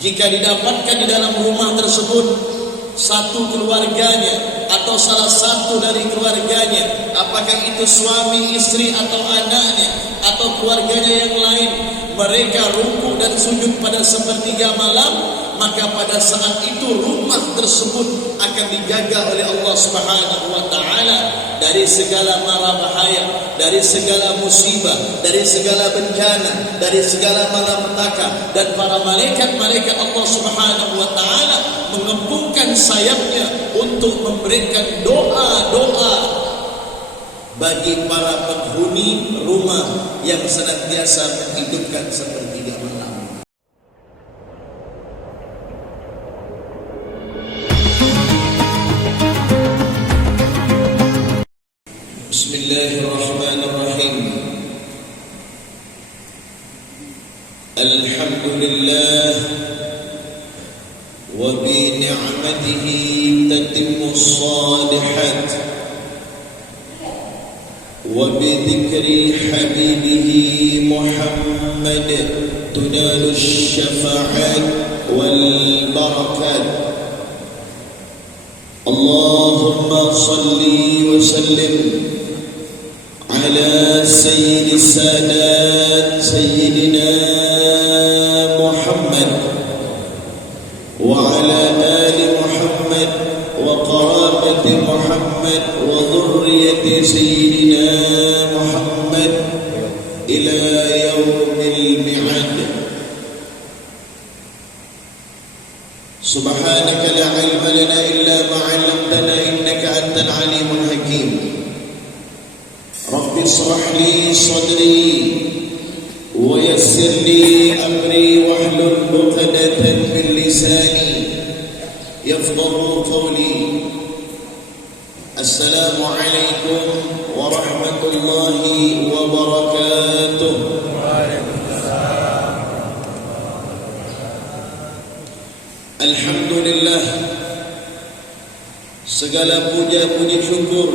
Jika didapatkan di dalam rumah tersebut satu keluarganya atau salah satu dari keluarganya, apakah itu suami, istri atau anaknya atau keluarganya yang lain, mereka rukuk dan sujud pada sepertiga malam, maka pada saat itu rumah tersebut akan dijaga oleh Allah Subhanahu wa taala dari segala mara bahaya, dari segala musibah, dari segala bencana, dari segala malapetaka, dan para malaikat-malaikat Allah Subhanahu wa taala mengepungkan sayapnya untuk memberikan doa-doa bagi para penghuni rumah yang senantiasa menghidupkan sepertiga malam. Bismillahirrahmanirrahim. Alhamdulillah wa bi ni'matihi tatimmu shalihat wa bi dhikri habibihi Muhammad tunalu syafa'at wal barakat. Allahumma salli wa sallim ala sayyidi sadat sayyidina Muhammad wa ala ali Muhammad wa qarabati Muhammad wa dhurriyyati sayyidina Muhammad ila yaumil mi'ad. Subhanaka la ilma lana illa ma 'allamtana innaka antal alimul hakim. Rabbi shrah li sadri wa yassir li amri wahlul 'uqdatan min lisani yafqahu qawli. Assalamu alaikum warahmatullahi wabarakatuh. Alhamdulillah, segala puja puji syukur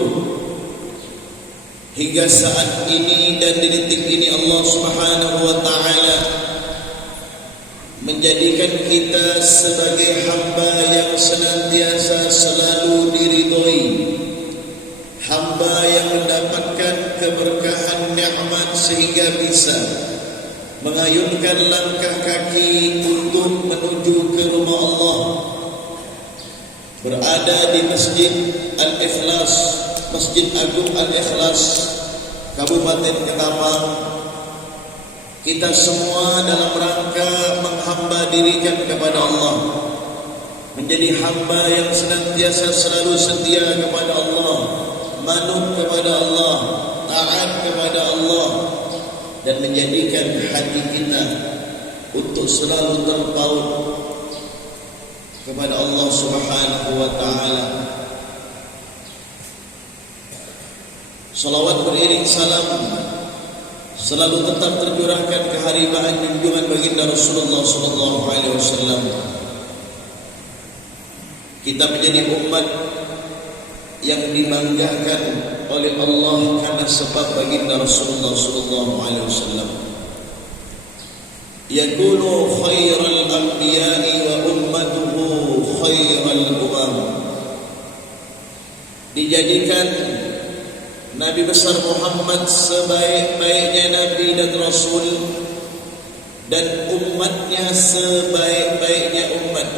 hingga saat ini dan di detik ini Allah Subhanahu wa taala menjadikan kita sebagai hamba yang senantiasa selalu diridhoi, hamba yang mendapatkan keberkahan nikmat sehingga bisa mengayunkan langkah kaki untuk menuju ke rumah Allah, berada di Masjid Al-Ikhlas, Masjid Agung Al-Ikhlas, Kabupaten Ketapang. Kita semua dalam rangka menghamba dirikan kepada Allah, menjadi hamba yang senantiasa selalu setia kepada Allah, manut kepada Allah, taat kepada Allah, dan menjadikan hati kita untuk selalu terpaut kepada Allah Subhanahu wa taala. Salawat beriring salam selalu tetap tercurahkan keharibaan junjungan baginda Rasulullah sallallahu alaihi wasallam. Kita menjadi umat yang dibanggakan oleh Allah karena sebab baginda Rasulullah sallallahu alaihi wasallam. Yakunu khairal anbiya'i wa ummatuhu khairal umam. Dijadikan Nabi besar Muhammad sebaik-baiknya Nabi dan Rasul, dan umatnya sebaik-baiknya umat.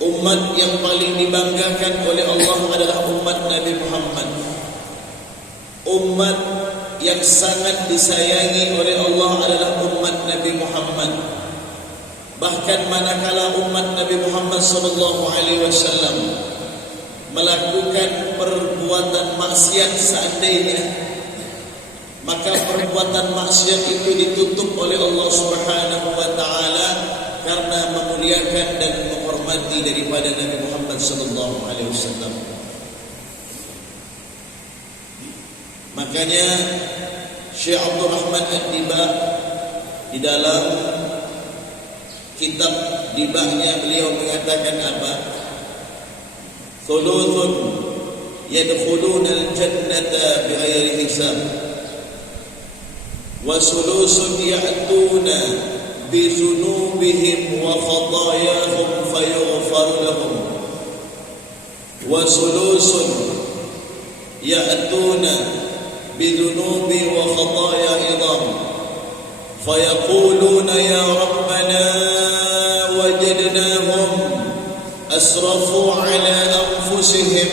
Umat yang paling dibanggakan oleh Allah adalah umat Nabi Muhammad. Umat yang sangat disayangi oleh Allah adalah umat Nabi Muhammad. Bahkan manakala umat Nabi Muhammad SAW melakukan perbuatan maksiat seandainya, maka perbuatan maksiat itu ditutup oleh Allah Subhanahu wa taala karena memuliakan dan menghormati daripada Nabi Muhammad SAW. Makanya Syekh Abdul Rahman Ad-Diba di dalam kitab Dibahnya beliau mengatakan apa? Thuluthun yadkhuluna al-jannata bighairi hisab wa sulusun ya'tuna بذنوبهم وخطاياهم فيغفر لهم وثلث يأتون بذنوب وخطايا عظام فيقولون يا ربنا وجدناهم أسرفوا على أنفسهم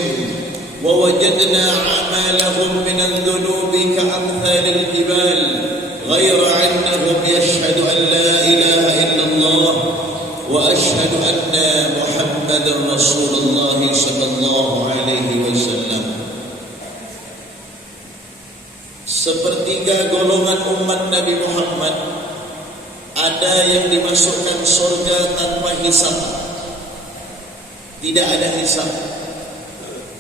ووجدنا أعمالهم من الذنوب كأمثال الجبال غير أنهم يشهد أن لا إله إلا الله وأشهد أن محمد رسول الله صلى الله عليه وسلم. Sepertiga golongan umat Nabi Muhammad ada yang dimasukkan surga tanpa hisab, tidak ada hisab,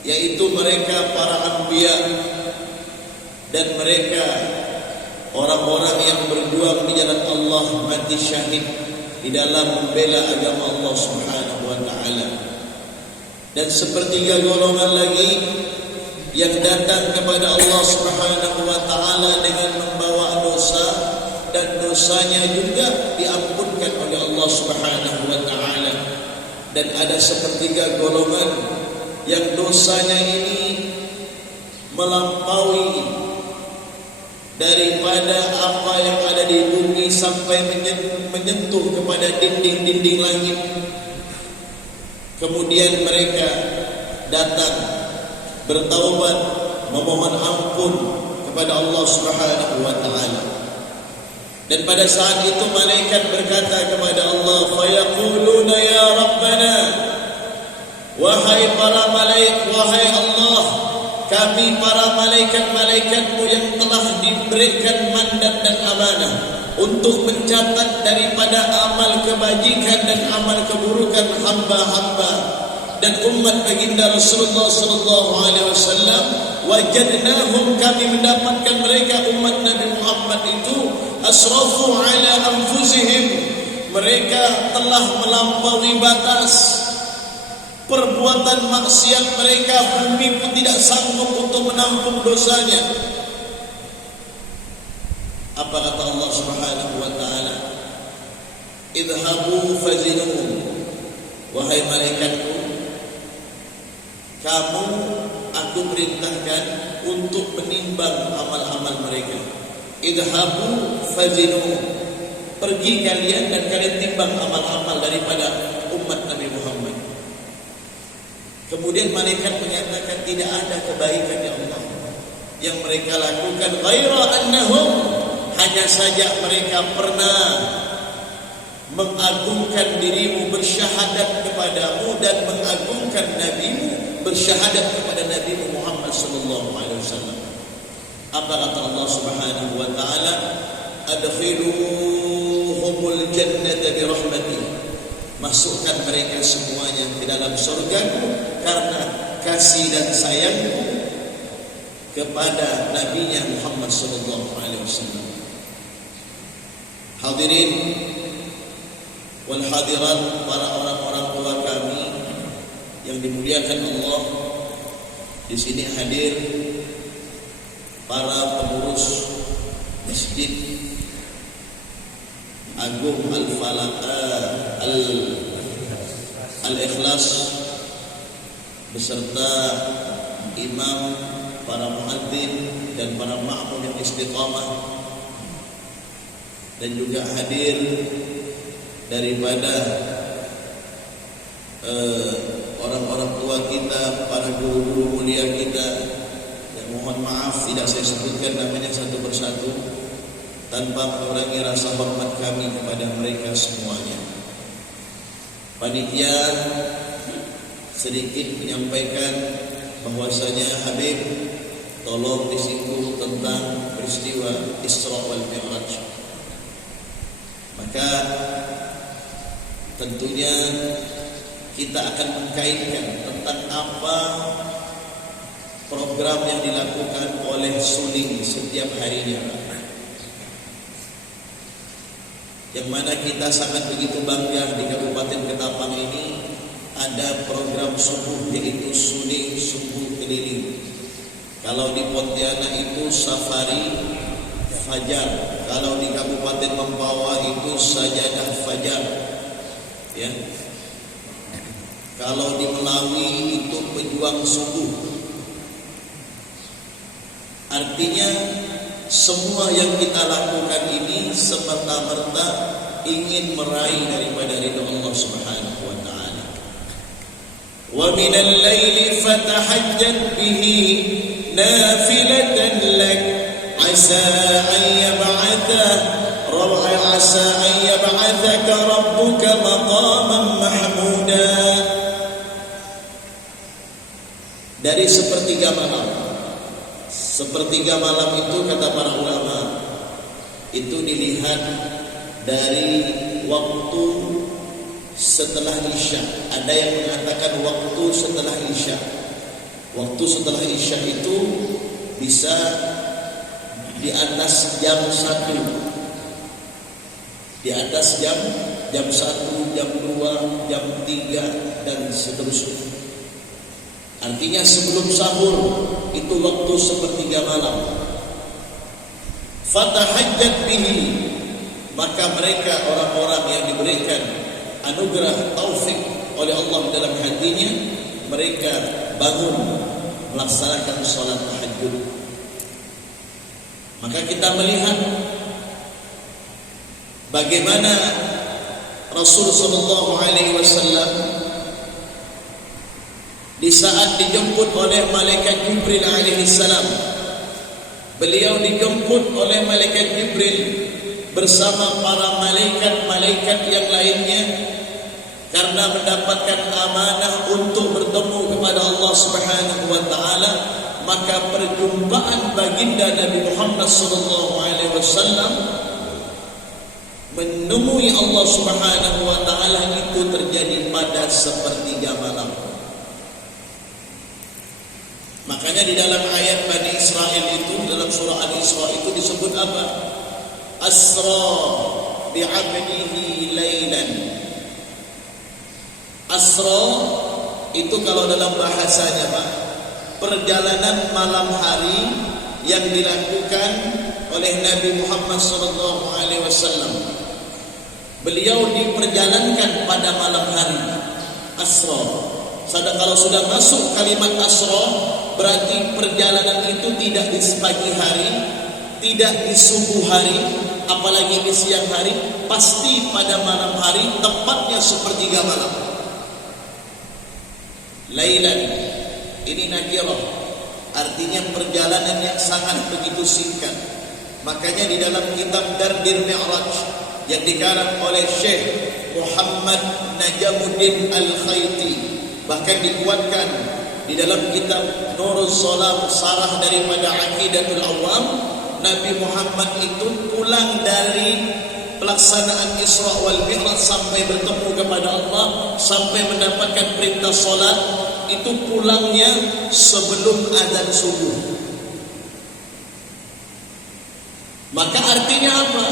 yaitu mereka para anbiya dan mereka orang-orang yang berjuang di jalan Allah, mati syahid di dalam membela agama Allah Subhanahu wa taala. Dan sepertiga golongan lagi yang datang kepada Allah Subhanahu wa taala dengan membawa dosa dan dosanya juga diampunkan oleh Allah Subhanahu wa taala. Dan ada sepertiga golongan yang dosanya ini melampaui daripada apa yang ada di bumi sampai menyentuh kepada dinding-dinding langit. Kemudian mereka datang bertaubat, memohon ampun kepada Allah Subhanahu wa taala. Dan pada saat itu malaikat berkata kepada Allah, fayaquluna ya Rabbana, wahai para malaikat, wahai Allah, kami para malaikat-malaikatmu yang telah diberikan mandat dan amanah untuk mencatat daripada amal kebajikan dan amal keburukan hamba-hamba dan umat baginda Rasulullah sallallahu alaihi wasallam, wajadnahum, kami mendapatkan mereka umat Nabi Muhammad itu asrafu ala anfusihim, mereka telah melampaui batas perbuatan maksiat mereka, bumi pun tidak sanggup untuk menampung dosanya. Apa kata Allah Subhanahu wa taala? Idhabu fazinu, wahai malaikatku, kamu aku perintahkan untuk menimbang amal-amal mereka. Idhabu fazinu, pergi kalian dan kalian timbang amal-amal daripada umat Nabi Muhammad. Kemudian malaikat menyatakan tidak ada kebaikan ya Allah yang mereka lakukan, ghaira annahum, hanya saja mereka pernah mengagungkan dirimu, bersyahadat kepadamu dan mengagungkan nabimu, bersyahadat kepada Nabi Muhammad sallallahu alaihi wasallam. Apa kata Allah Subhanahu wa taala? Adkhiluhumul jannata bi rahmati, masukkan mereka semuanya ke dalam surgaku karena kasih dan sayangku kepada nabinya Muhammad sallallahu alaihi wasallam. Hadirin wal hadirat, para orang-orang tua kami yang dimuliakan Allah, di sini hadir para pengurus Masjid Agung Al-Ikhlas beserta imam, para muadzin dan para makmum yang istiqamah, dan juga hadir daripada orang-orang tua kita, para guru-guru mulia kita, yang mohon maaf tidak saya sebutkan namanya satu persatu tanpa mengurangi rasa hormat kami kepada mereka semuanya. Panitia sedikit menyampaikan bahwasanya Habib tolong disinggung tentang peristiwa Isra wal Mi'raj. Maka tentunya kita akan mengkaitkan tentang apa program yang dilakukan oleh Suling setiap harinya, yang mana kita sangat begitu bangga di Kabupaten Ketapang ini ada program subuh, yaitu Suling Subuh Keliling. Kalau di Pontianak itu safari fajar. Kalau di Kabupaten Mempawah itu sajadah fajar, ya. Kalau di Melawi itu pejuang subuh. Artinya semua yang kita lakukan ini semerta-merta ingin meraih daripada ridha Allah Subhanahu wa taala. Wa minal laili fatahajjad bihi nafilatan lak asa an yab'athaka rabbuka maqaman mahmuda. Dari sepertiga malam. Sepertiga malam itu kata para ulama itu dilihat dari waktu setelah Isya. Ada yang mengatakan waktu setelah Isya. Waktu setelah Isya itu bisa di atas jam 1. Di atas jam 1, jam 2, jam 3 dan seterusnya. Artinya sebelum sahur itu waktu sepertiga malam. Fatahajjat bihi, maka mereka orang-orang yang diberikan anugerah taufik oleh Allah dalam hatinya, mereka bangun melaksanakan salat tahajud. Maka kita melihat bagaimana Rasul sallallahu alaihi wasallam di saat dijemput oleh malaikat Jibril alaihi salam. Beliau dijemput oleh malaikat Jibril bersama para malaikat-malaikat yang lainnya karena mendapatkan amanah untuk bertemu kepada Allah Subhanahu wa taala. Maka perjumpaan baginda Nabi Muhammad sallallahu alaihi wasallam menemui Allah Subhanahu wa taala itu terjadi pada sepertiga malam. Makanya di dalam ayat Bani Israel itu, dalam surah Al-Isra itu disebut apa? Asra bi'abdihi laylan. Asra itu kalau dalam bahasanya Pak, perjalanan malam hari yang dilakukan oleh Nabi Muhammad SAW. Beliau diperjalankan pada malam hari. Asra. Kalau sudah masuk kalimat asra, berarti perjalanan itu tidak di pagi hari, tidak di subuh hari, apalagi di siang hari, pasti pada malam hari, tepatnya sepertiga malam. Lailan, ini nakirah, artinya perjalanan yang sangat begitu singkat. Makanya di dalam kitab Dardir Mi'raj yang dikarang oleh Syekh Muhammad Najamuddin Al-Khayti, bahkan dikuatkan di dalam kitab Nurul Salam, sarah daripada Aqidatul Awam, Nabi Muhammad itu pulang dari pelaksanaan Isra wal Mi'raj sampai bertemu kepada Allah, sampai mendapatkan perintah salat, itu pulangnya sebelum azan subuh. Maka artinya apa?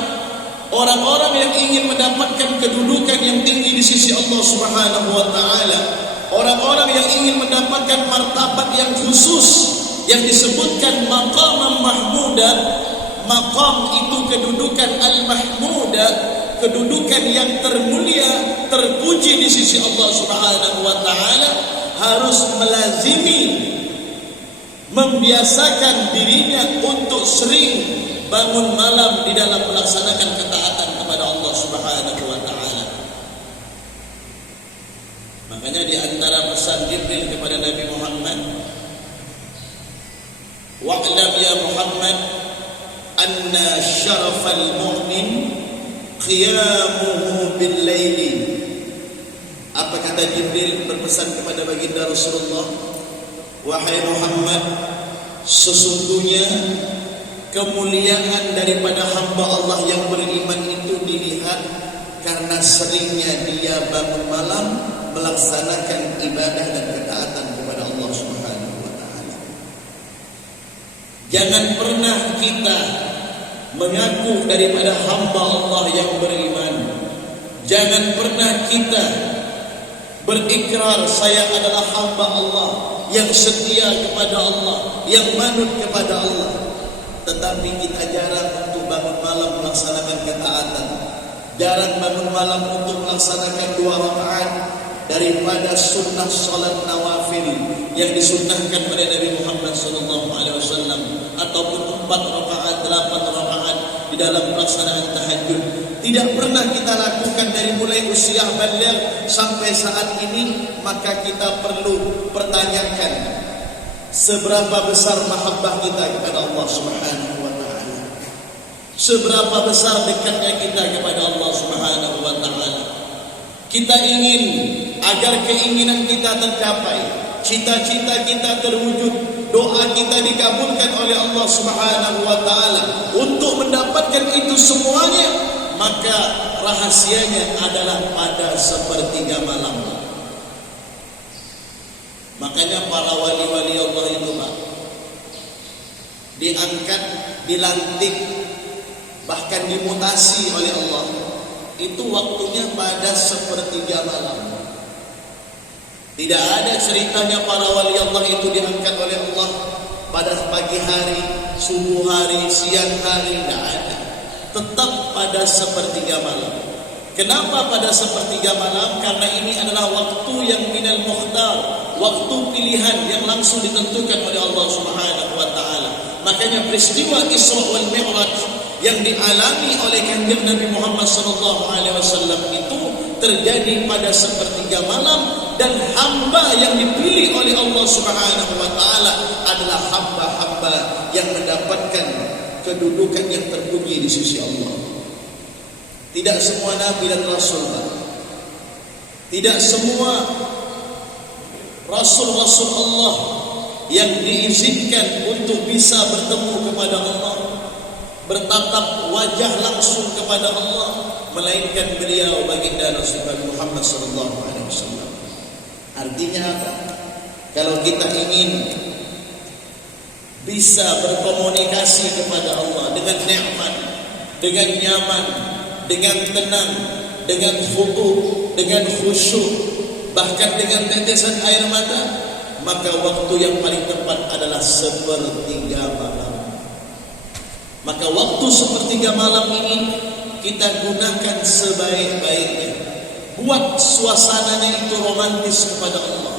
Orang-orang yang ingin mendapatkan kedudukan yang tinggi di sisi Allah Subhanahu wa taala, orang-orang yang ingin mendapatkan martabat yang khusus yang disebutkan maqam mahmuda. Maqam itu kedudukan al-mahmuda, kedudukan yang termulia, terpuji di sisi Allah Subhanahu wa taala, harus melazimi, membiasakan dirinya untuk sering bangun malam di dalam melaksanakan ketaatan kepada Allah Subhanahu wa taala. Makanya di antara pesan Jibril kepada Nabi Muhammad, wa'lam ya Muhammad anna syarafal mu'min qiyamuhu bil laili. Apa kata Jibril berpesan kepada baginda Rasulullah? Wahai Muhammad, sesungguhnya kemuliaan daripada hamba Allah yang beriman itu dilihat karena seringnya dia bangun malam melaksanakan ibadah dan ketaatan kepada Allah Subhanahu wa taala. Jangan pernah kita mengaku daripada hamba Allah yang beriman. Jangan pernah kita berikrar saya adalah hamba Allah yang setia kepada Allah, yang manut kepada Allah. tetapi kita jarang untuk bangun malam melaksanakan ketaatan, jarang bangun malam untuk melaksanakan 2 rakaat daripada sunnah salat nawafil yang disunnahkan oleh Nabi Muhammad SAW, ataupun 4 rakaat, 8 rakaat di dalam pelaksanaan tahajud. Tidak pernah kita lakukan dari mulai usia baligh sampai saat ini. Maka kita perlu pertanyakan, seberapa besar mahabbah kita kepada Allah Subhanahu wa taala? Seberapa besar dekatnya kita kepada Allah Subhanahu wa taala? Kita ingin agar keinginan kita tercapai, cita-cita kita terwujud, doa kita dikabulkan oleh Allah Subhanahu wa taala. Untuk mendapatkan itu semuanya, maka rahasianya adalah pada sepertiga malam. Makanya para wali-wali Allah itu, Pak, diangkat, dilantik, bahkan dimutasi oleh Allah, itu waktunya pada sepertiga malam. Tidak ada ceritanya para wali Allah itu diangkat oleh Allah pada pagi hari, subuh hari, siang hari, tidak ada. Tetap pada sepertiga malam. Kenapa pada sepertiga malam? Karena ini adalah waktu yang minal mukhtar, waktu pilihan yang langsung ditentukan oleh Allah Subhanahu wa taala. Makanya peristiwa Isra wal Mi'raj yang dialami oleh kanjeng Nabi Muhammad SAW itu terjadi pada sepertiga malam, dan hamba yang dipilih oleh Allah Subhanahu wa taala adalah hamba-hamba yang mendapatkan kedudukan yang terpuji di sisi Allah. Tidak semua nabi dan rasul, tidak semua rasul-rasul Allah yang diizinkan untuk bisa bertemu kepada Allah, bertatap wajah langsung kepada Allah, melainkan beliau baginda Rasulullah Muhammad SAW. Artinya apa? Kalau kita ingin bisa berkomunikasi kepada Allah dengan nikmat, dengan nyaman, dengan tenang, dengan khudu', dengan khusyuk, bahkan dengan tetesan air mata, maka waktu yang paling tepat adalah sepertiga malam. Maka waktu sepertiga malam ini kita gunakan sebaik-baiknya. Buat suasananya itu romantis kepada Allah.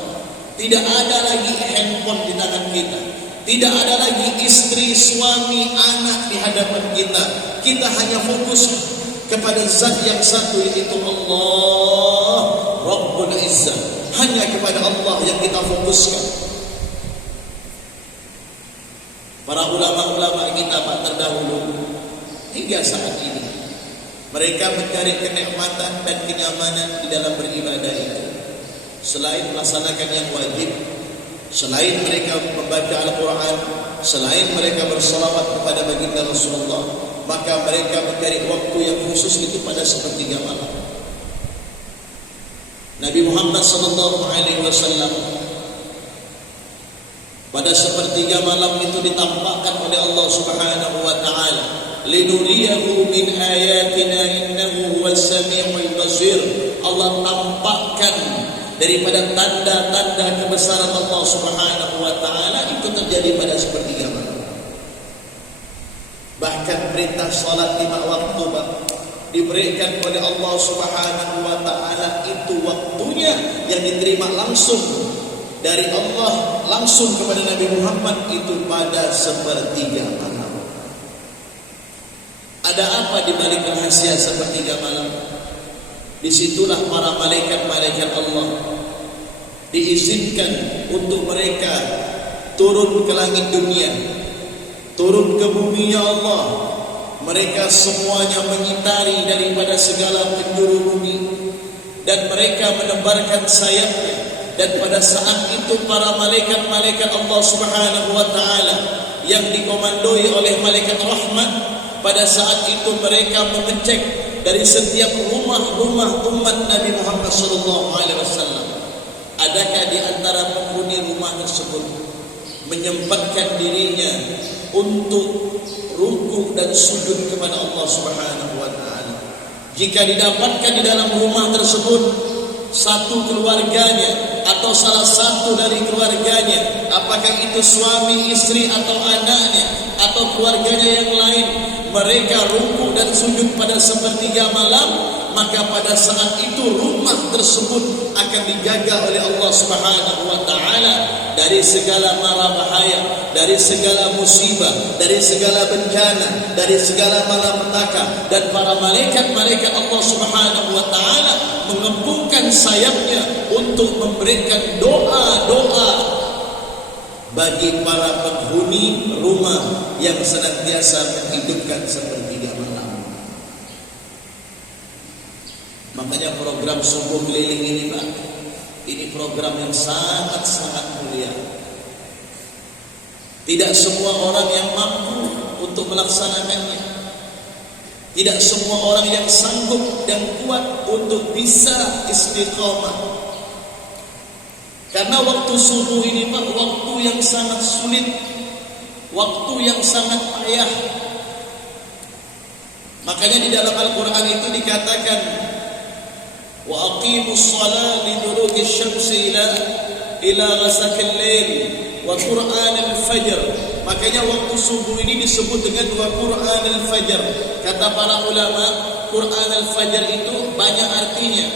Tidak ada lagi handphone di tangan kita, tidak ada lagi istri, suami, anak di hadapan kita. Kita hanya fokus kepada zat yang satu, yaitu Allah Rabbul Izzah. Hanya kepada Allah yang kita fokuskan. Para ulama-ulama kita Pak terdahulu hingga saat ini, mereka mencari kenikmatan dan kenyamanan di dalam beribadah itu. Selain melaksanakan yang wajib, selain mereka membaca Al-Quran, selain mereka bersalawat kepada baginda Rasulullah, maka mereka mencari waktu yang khusus itu pada sepertiga malam. Nabi Muhammad SAW pada sepertiga malam itu ditampakkan oleh Allah Subhanahu wa taala, linuriyahu min ayatina innahu huwas samiul basir. Allah tampakkan daripada tanda-tanda kebesaran Allah Subhanahu wa taala itu terjadi pada sepertiga malam. Bahkan perintah salat 5 waktu, Pak, diberikan oleh Allah Subhanahu wa taala itu waktunya yang diterima langsung dari Allah langsung kepada Nabi Muhammad itu pada sepertiga malam. Ada apa di balik rahasia sepertiga malam? Disitulah para malaikat-malaikat Allah diizinkan untuk mereka turun ke langit dunia, turun ke bumi ya Allah. Mereka semuanya mengitari daripada segala penjuru bumi, dan mereka menebarkan sayapnya. Dan pada saat itu para malaikat-malaikat Allah Subhanahu wa taala yang dikomandoi oleh malaikat rahmat, pada saat itu mereka mengecek dari setiap rumah-rumah umat Nabi Muhammad SAW. Adakah di antara penghuni rumah tersebut menyempatkan dirinya untuk rukuk dan sujud kepada Allah Subhanahu wa taala? Jika didapatkan di dalam rumah tersebut satu keluarganya atau salah satu dari keluarganya, apakah itu suami, istri atau anaknya atau keluarganya yang lain, mereka rukuk dan sujud pada sepertiga malam, maka pada saat itu rumah tersebut akan dijaga oleh Allah Subhanahu wa taala dari segala mara bahaya, dari segala musibah, dari segala bencana, dari segala malapetaka, dan para malaikat-malaikat Allah Subhanahu wa taala mengepungkan sayapnya untuk memberikan doa-doa bagi para penghuni rumah yang senantiasa menghidupkan sepertiga malam. Makanya program subuh keliling ini, Pak, ini program yang sangat-sangat mulia. Tidak semua orang yang mampu untuk melaksanakannya. Tidak semua orang yang sanggup dan kuat untuk bisa istiqamah. Karena waktu subuh ini, Pak, waktu yang sangat sulit, waktu yang sangat payah. Makanya di dalam Al-Quran itu dikatakan, wa aqimus shalah liduluki syamsi ila ghasaqil lail wa qur'anal fajr. Makanya waktu subuh ini disebut dengan wa qur'anal fajr. Kata para ulama, Qur'anal fajr itu banyak artinya.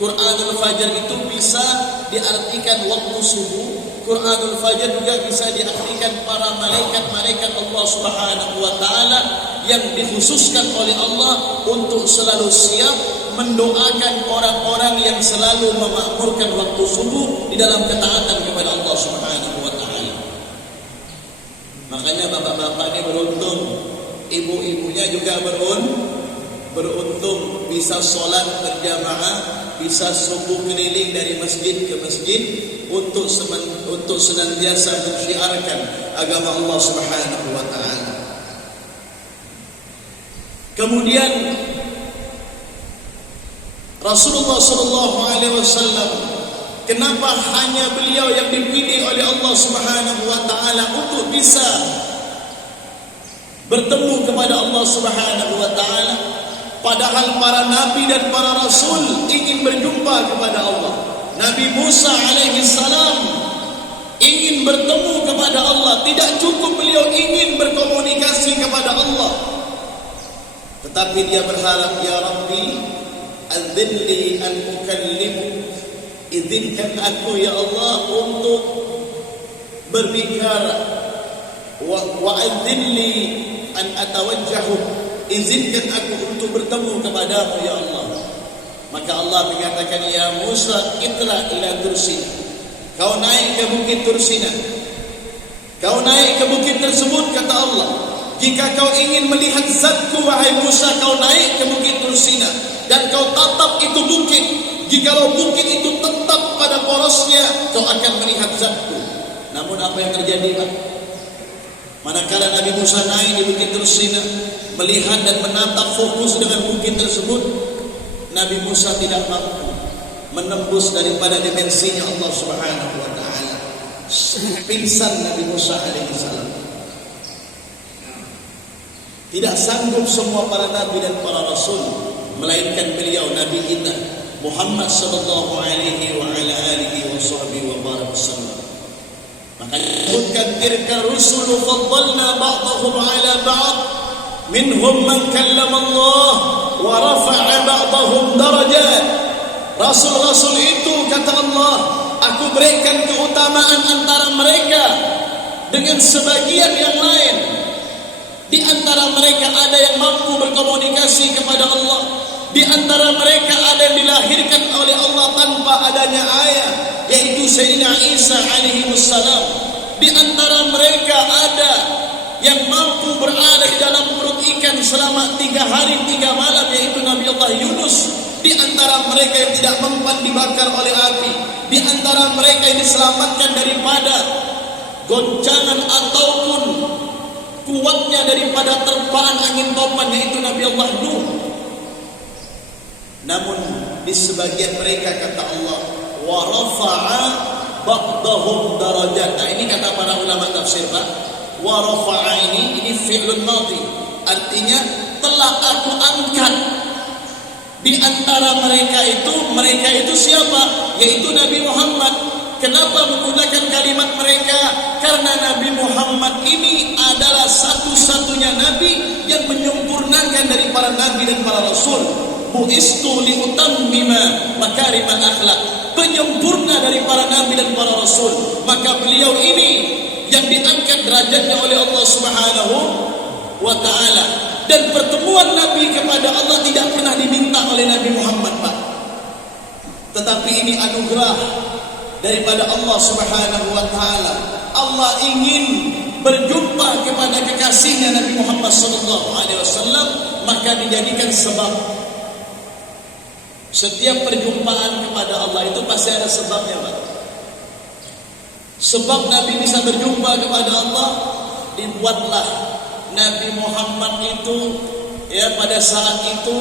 Qur'anul Fajr itu bisa diartikan waktu subuh. Qur'anul Fajr juga bisa diartikan para malaikat-malaikat Allah Subhanahu wa taala yang dikhususkan oleh Allah untuk selalu siap mendoakan orang-orang yang selalu memakmurkan waktu subuh di dalam ketaatan kepada Allah Subhanahu wa taala. Makanya bapak-bapak ini beruntung, ibu-ibunya juga beruntung bisa sholat berjamaah, bisa subuh keliling dari masjid ke masjid untuk senantiasa mensyiarkan agama Allah Subhanahu wa taala. Kemudian Rasulullah sallallahu alaihi wasallam, kenapa hanya beliau yang dipilih oleh Allah Subhanahu wa taala untuk bisa bertemu kepada Allah Subhanahu wa taala? Padahal para nabi dan para rasul ingin berjumpa kepada Allah. Nabi Musa alaihi salam ingin bertemu kepada Allah. Tidak cukup beliau ingin berkomunikasi kepada Allah, tetapi dia berharap, ya Rabbi, adzilli an ukallimu, izinkan aku ya Allah untuk berbicara, wa adzilli an atawajjahu, izinkan aku untuk bertemu kepadamu ya Allah. Maka Allah mengatakan, ya Musa, itra ila Tursina, kau naik ke bukit Tursina, kau naik ke bukit tersebut, kata Allah. Jika kau ingin melihat zatku, wahai Musa, kau naik ke bukit Tursina dan kau tatap itu bukit. Jikalau bukit itu tetap pada porosnya, kau akan melihat zatku. Namun apa yang terjadi, Pak? Manakala Nabi Musa naik di bukit Tursina, melihat dan menatap fokus dengan bukit tersebut, Nabi Musa tidak mampu menembus daripada dimensinya Allah Subhanahu wa taala. Pingsan Nabi Musa alaihi salam. Tidak sanggup semua para nabi dan para rasul, melainkan beliau Nabi kita Muhammad sallallahu alaihi wa ala alihi wa wasallam. Makanya disebutkan, tilka rusulu faddalna ba'dahum 'ala ba'd minhum man kallama Allah wa rafa'a ba'dahum darajat. Rasul-rasul itu, kata Allah, aku berikan keutamaan antara mereka dengan sebagian yang lain. Di antara mereka ada yang mampu berkomunikasi kepada Allah. Di antara mereka ada yang dilahirkan oleh Allah tanpa adanya ayah, yaitu Sayyidina Isa alaihi wassalam. Di antara mereka ada yang mampu berada di dalam perut ikan selama 3 hari 3 malam, yaitu Nabi Allah Yunus. Di antara mereka yang tidak mempan dibakar oleh api. Di antara mereka yang diselamatkan daripada goncangan ataupun kuatnya daripada terpaan angin topan, yaitu Nabi Allah Nuh. Namun di sebagian mereka, kata Allah, wa rafa'a ba'dahum darajat. Nah, ini kata para ulama tafsir, Pak. Wa rafa'a ini fi'lun madhi, artinya telah aku angkat Di antara mereka itu siapa? Yaitu Nabi Muhammad. Kenapa menggunakan kalimat mereka? Karena Nabi Muhammad ini adalah satu-satunya Nabi yang menyempurnakan dari para Nabi dan para Rasul. Bu'istu liutammima makarimal akhlak, penyempurna dari para Nabi dan para Rasul. Maka beliau ini yang diangkat derajatnya oleh Allah Subhanahu wa ta'ala. Dan pertemuan Nabi kepada Allah tidak pernah diminta oleh Nabi Muhammad, Pak. Tetapi ini anugerah daripada Allah Subhanahu wa ta'ala. Allah ingin berjumpa kepada kekasihnya Nabi Muhammad sallallahu alaihi wasallam, maka dijadikan sebab. Setiap perjumpaan kepada Allah itu pasti ada sebabnya, Pak. Sebab Nabi bisa berjumpa kepada Allah, dibuatlah Nabi Muhammad itu pada saat itu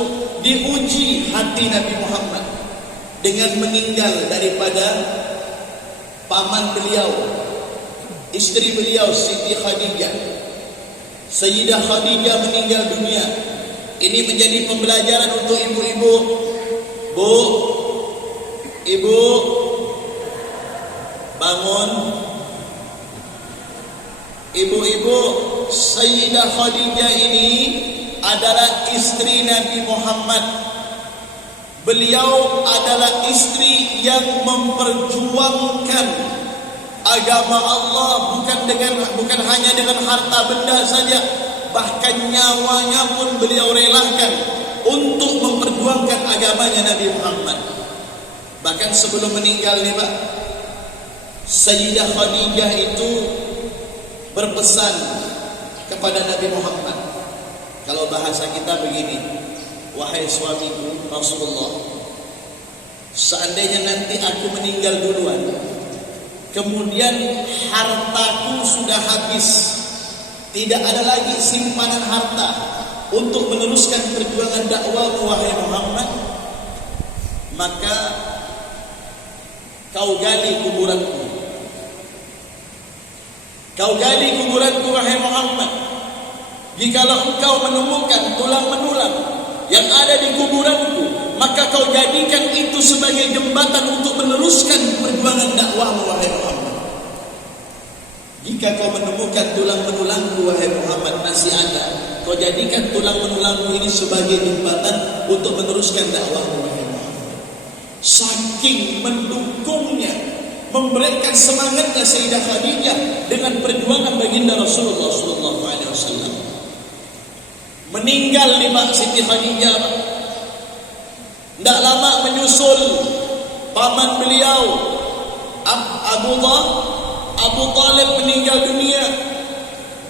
diuji hati Nabi Muhammad dengan meninggal daripada paman beliau, istri beliau Siti Khadijah. Sayyidah Khadijah meninggal dunia. Ini menjadi pembelajaran untuk ibu-ibu. Ibu bangun. Ibu-ibu, Sayyidah Khadijah ini adalah istri Nabi Muhammad. Beliau adalah istri yang memperjuangkan agama Allah bukan hanya dengan harta benda saja, bahkan nyawanya pun beliau relakan untuk memperjuangkan agamanya Nabi Muhammad. Bahkan sebelum meninggal nih, Pak, Sayyidah Khadijah itu berpesan kepada Nabi Muhammad. Kalau bahasa kita begini, wahai suamiku Rasulullah, seandainya nanti aku meninggal duluan, kemudian hartaku sudah habis, tidak ada lagi simpanan harta untuk meneruskan perjuangan dakwahmu wahai Muhammad, maka kau gali kuburanku. Kau gali kuburanku wahai Muhammad. Jikalau engkau menemukan tulang menulang yang ada di kuburanku, maka kau jadikan itu sebagai jembatan untuk meneruskan perjuangan dakwahmu wahai Muhammad. Jika kau menemukan tulang menulangku wahai Muhammad masih ada, kau jadikan tulang menulangku ini sebagai jembatan untuk meneruskan dakwahmu wahai Muhammad. Saking mendukungnya, memberikan semangatnya Sayyidah Khadijah dengan perjuangan baginda Rasulullah sallallahu alaihi wasallam. Meninggal di Siti Khadijah, tidak lama menyusul paman beliau Abu Talib meninggal dunia.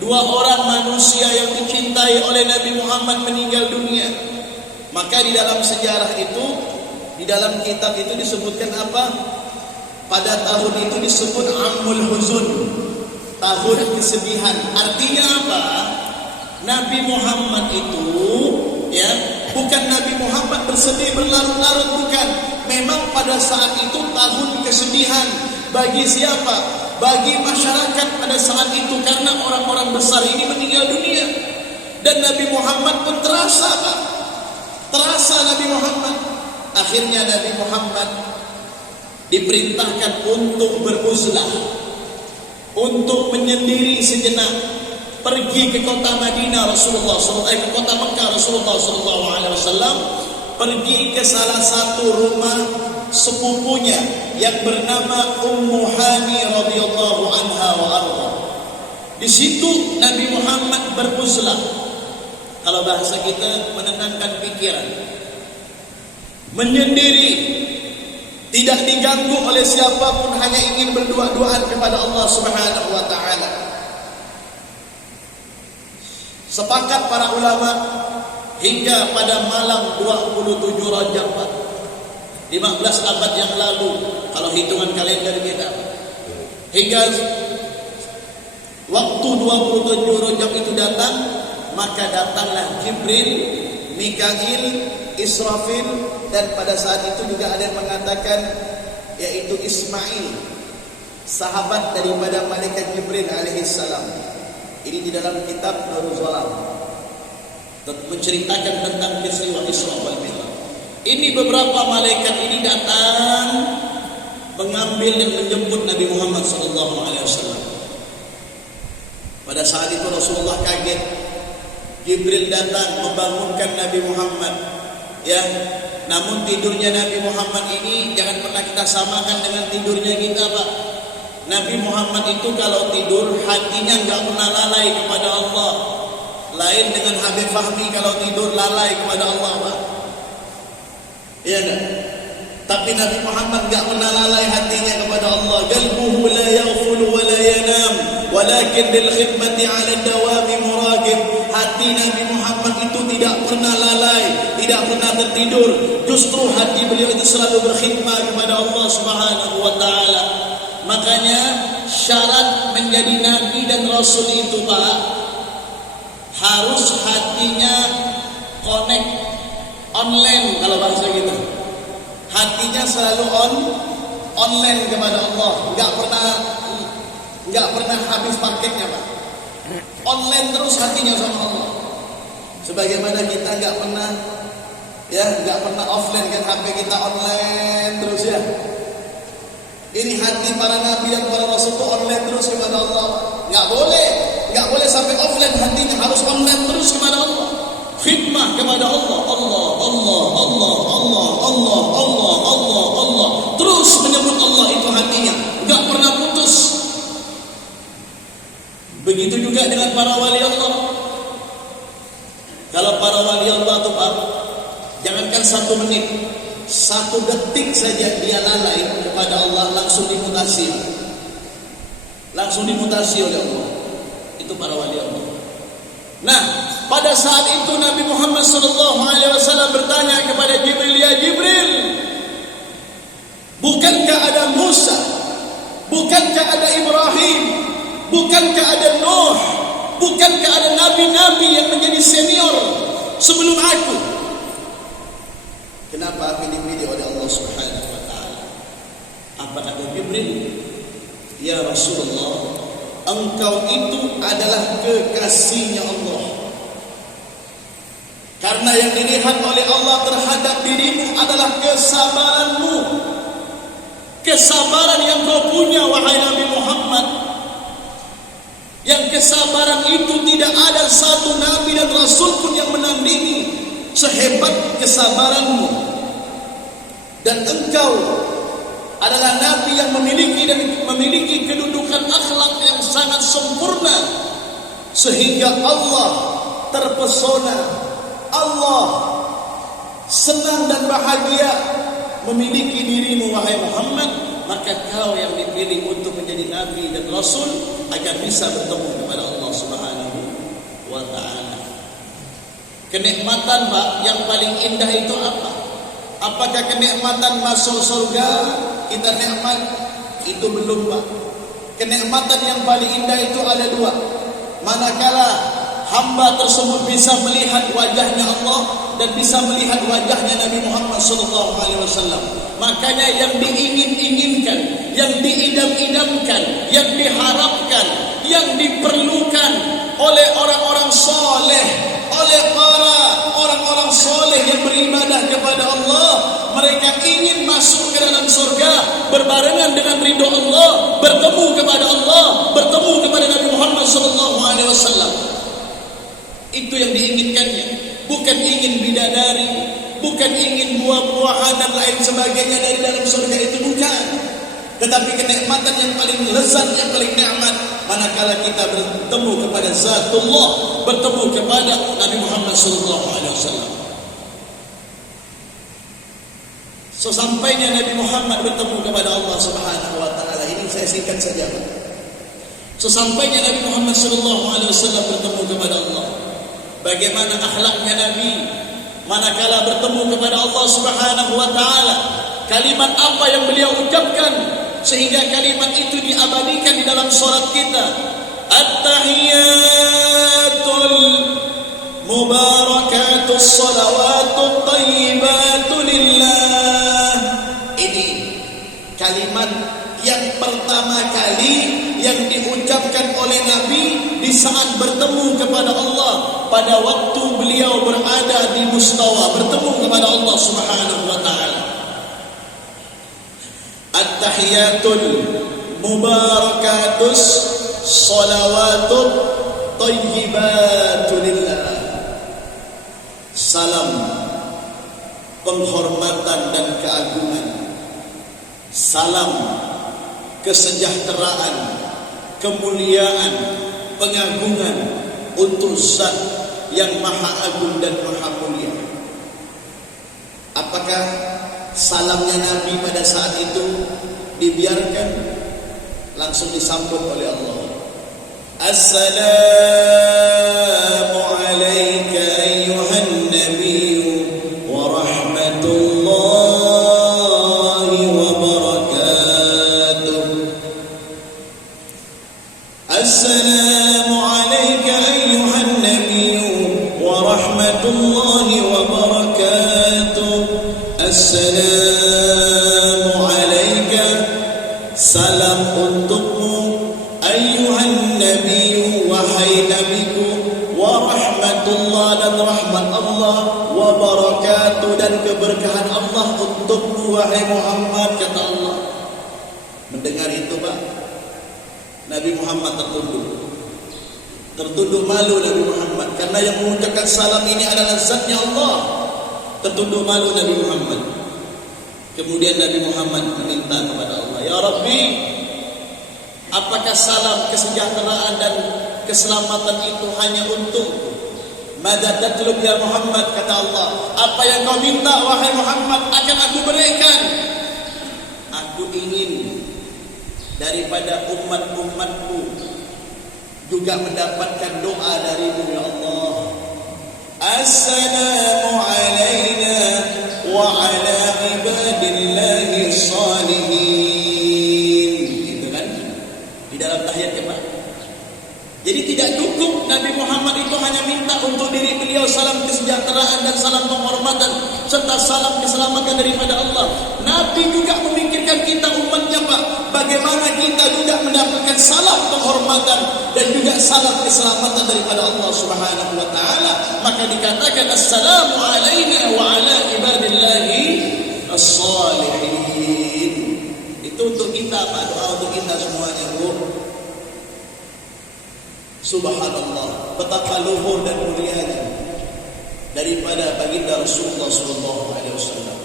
Dua orang manusia yang dicintai oleh Nabi Muhammad meninggal dunia. Maka di dalam sejarah itu, di dalam kitab itu disebutkan apa? Pada tahun itu disebut Amul Huzun, tahun kesedihan. Artinya apa? Nabi Muhammad itu bukan Nabi Muhammad bersedih berlarut-larut, bukan. Memang pada saat itu tahun kesedihan. Bagi siapa? Bagi masyarakat pada saat itu, karena orang-orang besar ini meninggal dunia. Dan Nabi Muhammad pun terasa, Pak. Terasa Nabi Muhammad. Akhirnya Nabi Muhammad diperintahkan untuk beruzlah, untuk menyendiri sejenak, pergi ke kota Madinah ke kota Mekah Rasulullah sallallahu alaihi wasallam, pergi ke salah satu rumah sepupunya yang bernama Ummu Hani radhiyallahu anha wa arda. Di situ Nabi Muhammad beruzlah. Kalau bahasa kita, menenangkan pikiran, menyendiri, tidak diganggu oleh siapapun, hanya ingin berdoa-doa kepada Allah Subhanahu wa taala. Sepakat para ulama hingga pada malam 27 Rajab, 15 abad yang lalu kalau hitungan kalender kita, hingga waktu 27 Rajab itu datang, maka datanglah Jibril, Mikail, Israfil, dan pada saat itu juga ada yang mengatakan yaitu Ismail, sahabat daripada malaikat Jibril alaihissalam. Ini di dalam kitab Nurul Zalam menceritakan tentang peristiwa Isra wal Mi'raj. Ini beberapa malaikat ini datang mengambil dan menjemput Nabi Muhammad SAW. Pada saat itu Rasulullah kaget. Jibril datang membangunkan Nabi Muhammad. Ya, namun tidurnya Nabi Muhammad ini jangan pernah kita samakan dengan tidurnya kita, Pak. Nabi Muhammad itu kalau tidur hatinya enggak pernah lalai kepada Allah. Lain dengan Habib Fahmi kalau tidur lalai kepada Allah, Pak. Iya enggak? Tapi Nabi Muhammad enggak pernah lalai hatinya kepada Allah. Qalbuhu la yaghfulu wa la yanam, walakin bil khidmati 'ala ad-dawami muraqib. Hati Nabi Muhammad itu tidak pernah lalai, tidak pernah tertidur. Justru hati beliau itu selalu berkhidmat kepada Allah Subhanahu wa taala. Makanya syarat menjadi nabi dan rasul itu, Pak, harus hatinya connect online kalau bahasa gitu. Hatinya selalu online kepada Allah, enggak pernah habis paketnya, Pak. Online terus hatinya sama Allah. Sebagaimana kita enggak pernah offline kan, HP kita online terus ya. Ini hati para nabi dan para rasul itu online terus kepada Allah. Enggak boleh sampai offline, hatinya harus online terus kepada Allah. Khidmah kepada Allah, Allah. Terus menyebut Allah itu hatinya, enggak pernah putus. Begitu juga dengan para wali Allah. Kalau para wali Allah itu, Pak, jangankan 1 menit, 1 detik saja dia lalai kepada Allah, langsung dimutasi oleh Allah. Itu para wali Allah. Nah, pada saat itu Nabi Muhammad SAW bertanya kepada Jibril, ya Jibril, bukankah ada Musa, bukankah ada Ibrahim, bukankah ada Nuh, bukankah ada nabi-nabi yang menjadi senior sebelum aku? Kenapa aku dipilih oleh Allah Subhanahu wa taala? Apa kata Jibril? Ya Rasulullah, engkau itu adalah kekasihnya Allah. Karena yang dilihat oleh Allah terhadap dirimu adalah kesabaranmu. Kesabaran yang kau punya, wahai Nabi Muhammad. Yang kesabaran itu tidak ada satu nabi dan rasul pun yang menandingi sehebat kesabaranmu. Dan engkau adalah nabi yang memiliki kedudukan akhlak yang sangat sempurna, sehingga Allah terpesona, Allah senang dan bahagia memiliki dirimu, wahai Muhammad. Maka kau yang dipilih untuk menjadi nabi dan rasul agar bisa bertemu kepada Allah Subhanahu wa taala. Kenikmatan, Pak, yang paling indah itu apa? Apakah kenikmatan masuk surga kita nikmat? Itu belum, Pak. Kenikmatan yang paling indah itu ada 2. Manakala hamba tersebut bisa melihat wajahnya Allah dan bisa melihat wajahnya Nabi Muhammad SAW. Makanya yang diingin-inginkan, yang diidam-idamkan, yang diharapkan, yang diperlukan oleh orang-orang soleh, oleh para orang-orang soleh yang beribadah kepada Allah, mereka ingin masuk ke dalam surga berbarengan dengan ridho Allah, bertemu kepada Allah, bertemu kepada Nabi Muhammad SAW. Itu yang diinginkannya, bukan ingin bidadari, bukan ingin buah-buahan dan lain sebagainya dari dalam surga, itu bukan. Tetapi kenikmatan yang paling lezat, yang paling nikmat, manakala kita bertemu kepada Zatullah, bertemu kepada Nabi Muhammad SAW. Sesampainya Nabi Muhammad bertemu kepada Allah Subhanahu wa taala, ini saya singkat saja, Pak. Sesampainya Nabi Muhammad SAW bertemu kepada Allah, bagaimana akhlaknya Nabi manakala bertemu kepada Allah Subhanahu wa taala? Kalimat apa yang beliau ucapkan sehingga kalimat itu diabadikan di dalam salat kita? At-tahiyatul mubarakatus salawatut thayyibatu lillah. Ini kalimat yang pertama kali yang diucapkan oleh Nabi di saat bertemu kepada Allah pada waktu beliau berada di mustawa bertemu kepada Allah Subhanahu wa taala. At-tahiyatul mubarakatus salawatut thayyibatulillah. Salam penghormatan dan keagungan, salam kesejahteraan, kemuliaan, pengagungan untuk Zat yang maha agung dan maha mulia. Apakah salamnya Nabi pada saat itu dibiarkan? Langsung disambut oleh Allah. Assalamu alayka ayyuhan nabiyyu wa rahmatullahi wa barakatuh. Assalamu alayka ayyuhan nabiyyu wa rahmatullahi wa barakatuh. Assalamu alayka, salam untukmu, ayyuhan nabiyyu, wahai nabiku, wa rahmatullah, dan rahmat Allah, wa barakatuh, dan keberkahan Allah untukmu wahai Muhammad, kata Allah. Mendengar itu Pak, Nabi Muhammad tertunduk malu Nabi Muhammad, karena yang mengucapkan salam ini adalah zatnya Allah. Tertunduk malu Nabi Muhammad. Kemudian Nabi Muhammad meminta kepada Allah, ya Rabbi, apakah salam kesejahteraan dan keselamatan itu hanya untukku? Mada tatlub ya Muhammad, kata Allah, apa yang kau minta wahai Muhammad akan aku berikan. Aku ingin daripada umat-umatku juga mendapatkan doa darimu ya Allah. Assalamu alayna wa ala ibadillahi salihin. Itu kan di dalam tahiyat Pak. Jadi tidak cukup Nabi Muhammad itu hanya minta untuk diri beliau salam kesejahteraan dan salam penghormatan serta salam keselamatan daripada Allah. Nabi juga memikirkan kita umatnya Pak, bagaimana kita juga mendapatkan salam penghormatan dan juga salam keselamatan daripada Allah Subhanahu wa taala. Maka dikatakan assalamu alayna wa ala ibadillahi as-salihin. Itu untuk kita Pak, doa untuk kita semuanya Bu. Subhanallah, betapa luhur dan mulianya daripada baginda Rasulullah sallallahu alaihi wasallam.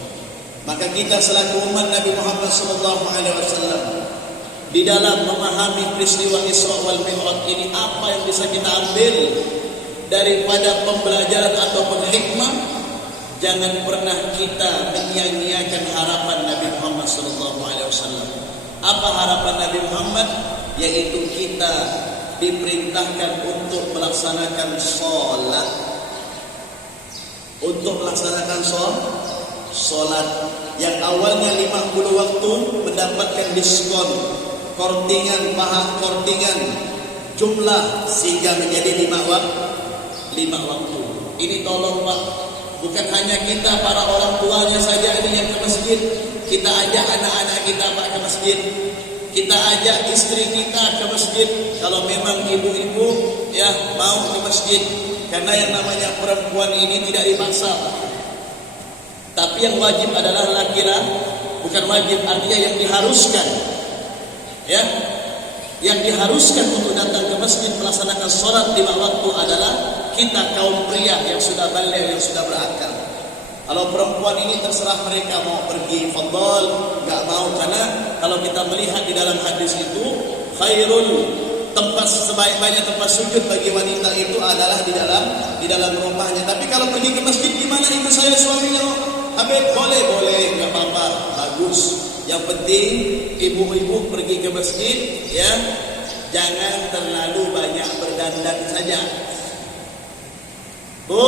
Maka kita selaku umat Nabi Muhammad sallallahu alaihi wasallam di dalam memahami peristiwa Isra wal Mi'raj ini, apa yang bisa kita ambil daripada pembelajaran ataupun hikmah? Jangan pernah kita menyia-nyiakan harapan Nabi Muhammad sallallahu alaihi wasallam. Apa harapan Nabi Muhammad? Yaitu kita diperintahkan untuk melaksanakan sholat, untuk melaksanakan sholat yang awalnya 50 waktu mendapatkan diskon kortingan jumlah sehingga menjadi 5 waktu. Ini tolong Pak, bukan hanya kita para orang tuanya saja ini yang ke masjid, kita ajak anak-anak kita Pak ke masjid. Kita ajak istri kita ke masjid kalau memang ibu-ibu ya mau ke masjid, karena yang namanya perempuan ini tidak dipaksa. Tapi yang wajib adalah laki-laki, bukan wajib, artinya yang diharuskan. Ya. Yang diharuskan untuk datang ke masjid melaksanakan sholat 5 waktu adalah kita kaum pria yang sudah baligh, yang sudah berakal. Kalau perempuan ini terserah mereka mau pergi fadhal, enggak mau, karena kalau kita melihat di dalam hadis itu khairul tempat, sebaik-baiknya tempat sujud bagi wanita itu adalah di dalam rumahnya. Tapi kalau pergi ke masjid gimana ibu saya suaminya? Habib boleh enggak apa-apa, bagus. Yang penting ibu-ibu pergi ke masjid ya jangan terlalu banyak berdandan saja. Bu,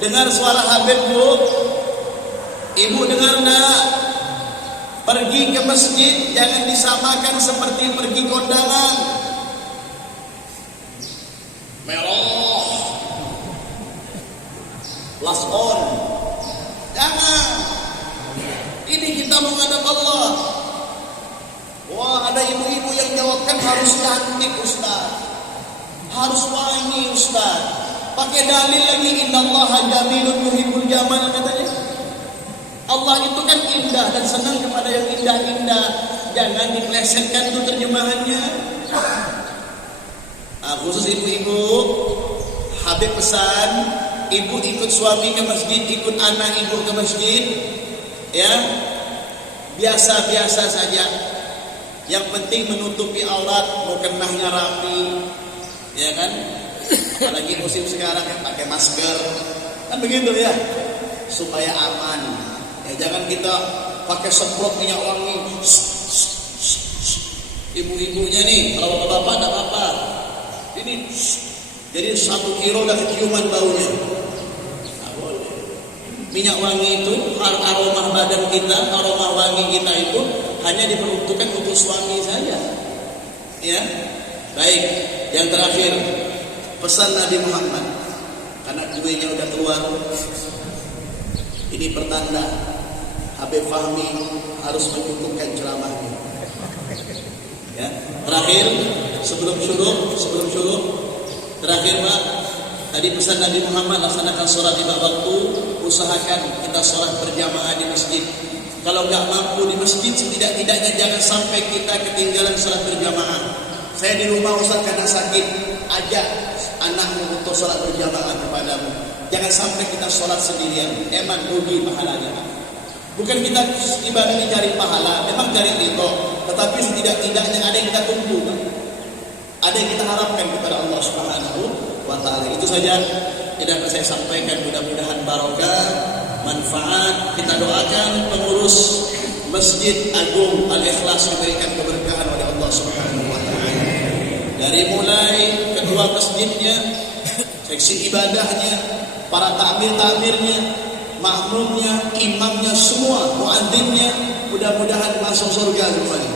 dengar suara Habib Bu? Ibu dengar enggak? Pergi ke masjid jangan disamakan seperti pergi kondangan. Merah, last on. Jangan. Ini kita menghadap Allah. Wah, ada ibu-ibu yang kan harus cantik Ustaz, harus wangi Ustaz. Pakai dalil lagi, innallaha jamilun yuhibbul jamal katanya. Allah itu kan indah dan senang kepada yang indah-indah. Jangan diplesetkan itu terjemahannya. Khusus ibu-ibu, Habib pesan, ibu ikut suami ke masjid, ikut anak ibu ke masjid, ya biasa-biasa saja. Yang penting menutupi aurat, mukenahnya rapi, ya kan? Apalagi musim sekarang kan pakai masker, kan begitu ya, supaya aman. Ya, jangan kita pakai semprot minyak wangi. Ibu-ibunya nih, kalau bapak-bapak tidak apa-apa. Ini jadi 1 kilo udah keciuman baunya. Nah, boleh. Minyak wangi itu, aroma badan kita, aroma wangi kita itu hanya diperuntukkan untuk suami saja. Ya, baik. Yang terakhir, pesan Nabi Muhammad, karena kuenya udah keluar. Ini pertanda Habib Fahmi harus mencukupkan ceramahnya. Ya, terakhir sebelum syuruk, terakhir Pak, tadi pesan Nabi Muhammad, laksanakan sholat 5 waktu, usahakan kita sholat berjamaah di masjid. Kalau nggak mampu di masjid, setidak-tidaknya jangan sampai kita ketinggalan sholat berjamaah. Saya di rumah Ustaz karena sakit, ajak anakmu untuk sholat berjamaah kepadamu. Jangan sampai kita sholat sendirian, emang rugi pahalanya. Bukan kita ibadah ini cari pahala, memang cari ridho, tetapi setidak-tidaknya ada yang kita tunggu, ada yang kita harapkan kepada Allah Subhanahu wa Ta'ala. Itu saja yang dapat saya sampaikan. Mudah-mudahan barokah, manfaat. Kita doakan pengurus Masjid Agung Al-Ikhlas diberikan keberkahan oleh Allah Subhanahu wa Ta'ala. Dari mulai ketua masjidnya, seksi ibadahnya, para takmir-takmirnya, makmumnya, imamnya, semua muadzinnya, mudah-mudahan masuk surga semuanya.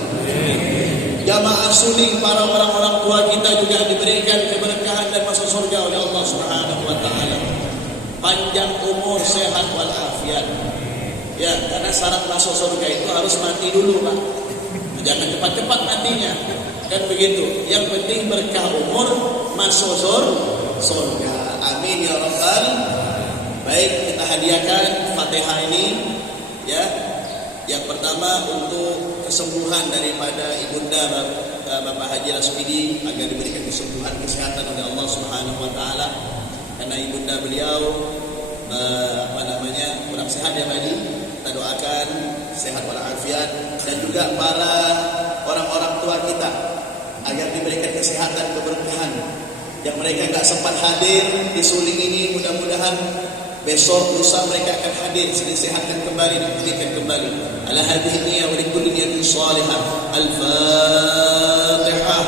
Jamaah suling, para orang-orang tua kita juga diberikan keberkahan dan masuk surga oleh Allah Subhanahu wa Ta'ala. Panjang umur, sehat walafiat. Ya, karena syarat masuk surga itu harus mati dulu, Pak. Jangan cepat-cepat matinya. Kan begitu. Yang penting berkah umur, masuk surga. Amin ya rabbal. Baik, kita hadiahkan Fatihah ini, ya. Yang pertama untuk kesembuhan daripada ibunda Bapak Haji Rasmidi, agar diberikan kesembuhan, kesehatan oleh Allah Subhanahu wa Ta'ala. Karena ibunda beliau kurang sehat ya Pak Haji. Kita doakan sehat walafiat, dan juga para orang-orang tua kita agar diberikan kesehatan, keberkahan. Yang mereka enggak sempat hadir di suling ini, mudah-mudahan besok lusa mereka akan hadir, disehatkan kembali, dipulihkan kembali. Ala hadhihi niyyah wa likulli niyatin shalihah. Al-Fatihah.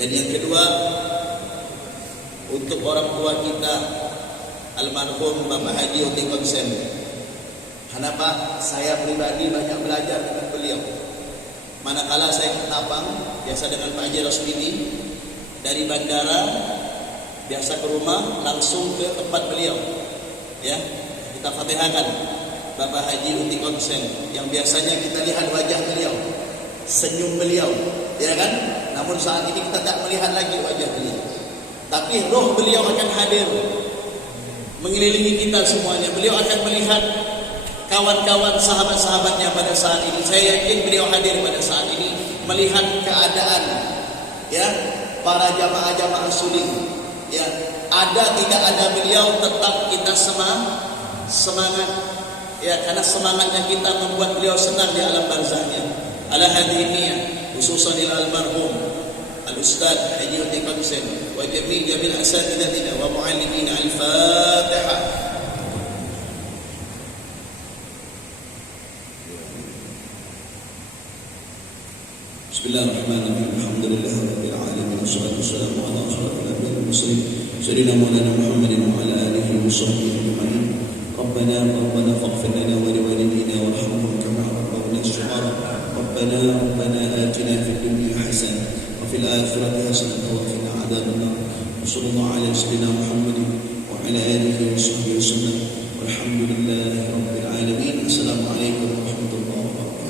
Dan yang kedua, untuk orang tua kita almarhum Bapak Haji Uti Konsen. Kenapa saya pribadi banyak belajar dengan beliau. Manakala saya ke Tapang, biasa dengan Pak Haji Rasmidi, dari bandara biasa ke rumah langsung ke tempat beliau. Ya, kita fatihahkan Bapak Haji Uti Konsen, yang biasanya kita lihat wajah beliau, senyum beliau, ya kan? Namun saat ini kita tak melihat lagi wajah beliau. Tapi roh beliau akan hadir mengelilingi kita semuanya. Beliau akan melihat kawan-kawan, sahabat-sahabatnya pada saat ini. Saya yakin beliau hadir pada saat ini, melihat keadaan, ya, para jamaah-jamaah suling. Ya, ada tidak ada beliau, tetap kita semangat. Ya, karena semangatnya kita membuat beliau senang di alam barzahnya. Ala hadhihi niyyah khususan ila almarhum Al-Ustaz Haji Uti Konsen wa jami'il asatidatina wa muallimina. Al-Fatihah. Bismillahirrahmanirrahim. Alhamdulillahirabbil alamin. Wassalatu wassalamu ala asyrafil anbiya'i wal mursalin sayyidina Maulana Muhammadin wa ala alihi wa sahbihi ajma'in. Rabbana faghfir lana wa liwalidina warhamhum kama rabbawna shighara. Rabbana atina fid dunya hasanah wa fil akhirati hasanah wa qina adzabannar. Wassallallahu ala sayyidina Muhammadin wa ala alihi alihi wasallam. Walhamdulillahirabbil alamin. Assalamualaikum warahmatullahi wabarakatuh.